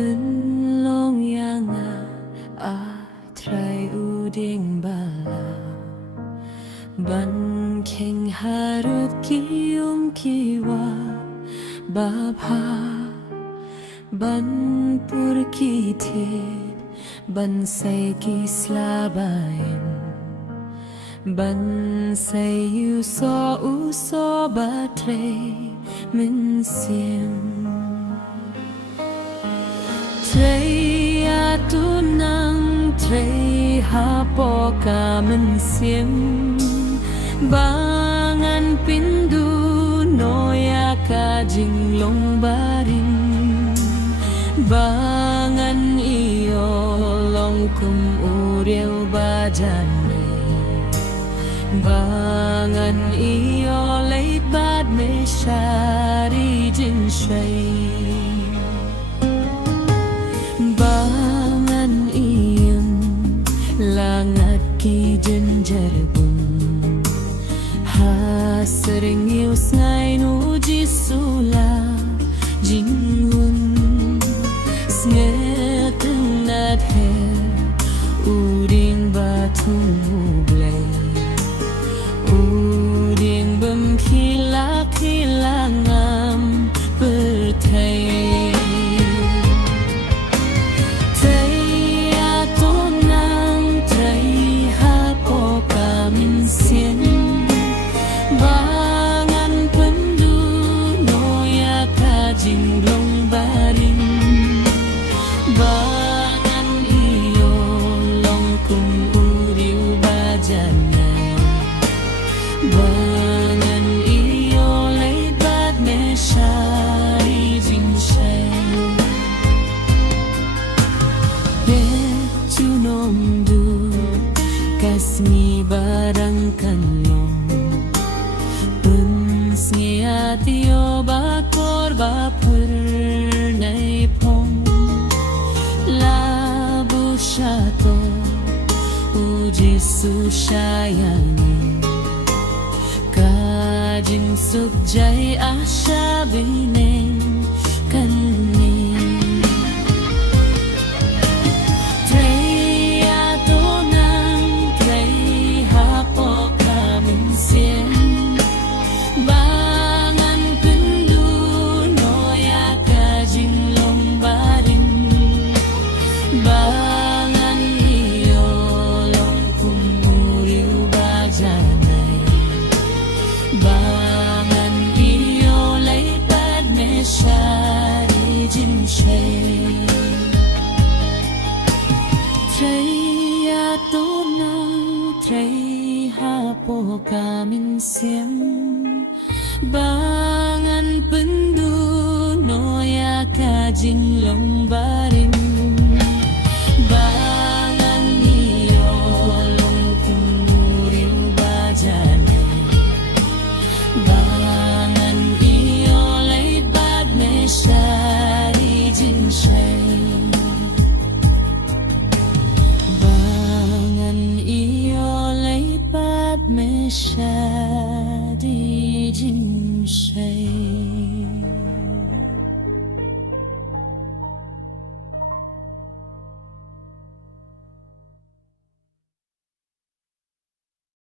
Hun long yanga a trai uding bala ban king harut kiyum kiwa babha ban pur kitit ban say kislabain ban say you so uso batre min sim Trei atu nang trei hapo ka min sim bangan pindu noya ka jinglong barin bangan iyo long kum uriel bajane bangan iyo late bad me shari jin shay bangan iyem langat ki jenjar bun ha sering yus ngai nu jisula jingun sngeteng nat he uding batung blay uding bem khila khilangam berthai jinglong barin bangan iyo long kum uriu bajana bangan iyo lebat me shari jin shay betunom du kasmi barang kanlong Atio bakor bapur nai pong labu shato uji sushayangi kajin sukjai asha bineng kanni Trei ato nang trei hapo kamin sien bangan iyo long kumuriu bajanay bangan iyo lebat me shari jin shay trei ato nang trei hapo kamin siem bangan pendu noya ka jinglong ba